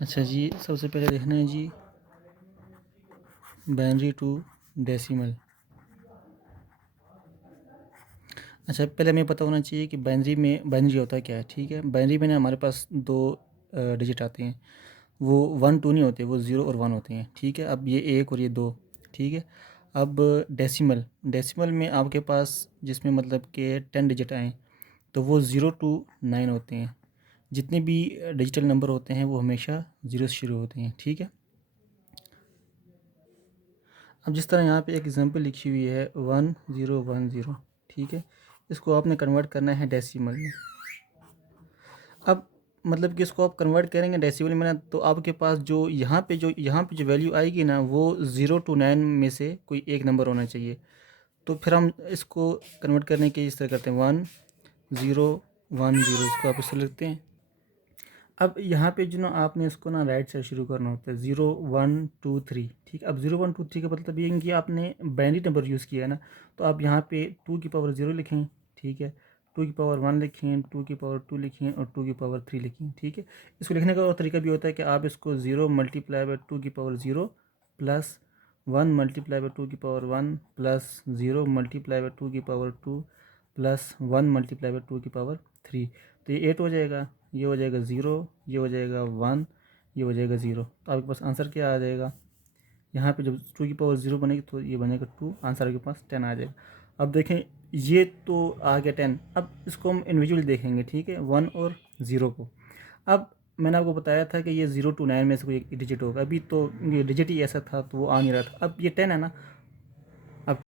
अच्छा जी, सबसे पहले देखना है जी बाइनरी टू डेसिमल। अच्छा, पहले हमें पता होना चाहिए कि बाइनरी होता है क्या है। ठीक है, बाइनरी में ना हमारे पास दो डिजिट आते हैं, वो 1 2 नहीं होते, वो 0 और 1 होते हैं। ठीक है, अब ये 1 और ये 2। ठीक है, अब डेसिमल डेसिमल में आपके पास जिसमें मतलब कि 10 डिजिट आएँ तो वो 0 to 9 होते हैं। जितने भी डिजिटल नंबर होते हैं वो हमेशा 0 से शुरू होते हैं। ठीक है, अब जिस तरह यहाँ पे एक एग्जांपल लिखी हुई है 1010। ठीक है, इसको आपने कन्वर्ट करना है डेसिमल में। अब मतलब कि इसको आप कन्वर्ट करेंगे डेसिमल में ना, तो आपके पास जो वैल्यू आएगी ना, वो 0 to 9 में से कोई एक नंबर होना चाहिए। तो फिर हम इसको कन्वर्ट करने के इस तरह करते हैं 1010, इसको आप इससे लिखते हैं। अब यहाँ पे जो ना आपने इसको ना राइट साइड शुरू करना होता है 0 1 2 3। ठीक है, अब 0 1 2 3 का मतलब ये है कि आपने बाइनरी नंबर यूज़ किया है ना, तो आप यहाँ पे 2 की पावर 0 लिखें। ठीक है, 2 की पावर 1 लिखें, 2 की पावर 2 लिखें और 2 की पावर 3 लिखें। ठीक है, इसको लिखने का और तरीका भी होता है कि आप इसको 0 × 2 की पावर 0 प्लस 1 × 2 की पावर 1 प्लस 0 × 2 की पावर 2 प्लस 1 × 2 की पावर 3। तो ये 8 हो जाएगा, ये हो जाएगा 0, ये हो जाएगा 1, ये हो जाएगा 0। तो आपके पास आंसर क्या आ जाएगा? यहाँ पे जब 2 की पावर 0 बनेगी तो ये बनेगा 2, आंसर आपके पास 10 आ जाएगा। अब देखें, ये तो आ गया 10। अब इसको हम इंडिविजुअली देखेंगे। ठीक है, 1 और 0 को। अब मैंने आपको बताया था कि ये 0 to 9 में से कोई एक डिजिट होगा। अभी तो ये डिजिट ही ऐसा था तो वो आ नहीं रहा था। अब ये 10 है ना,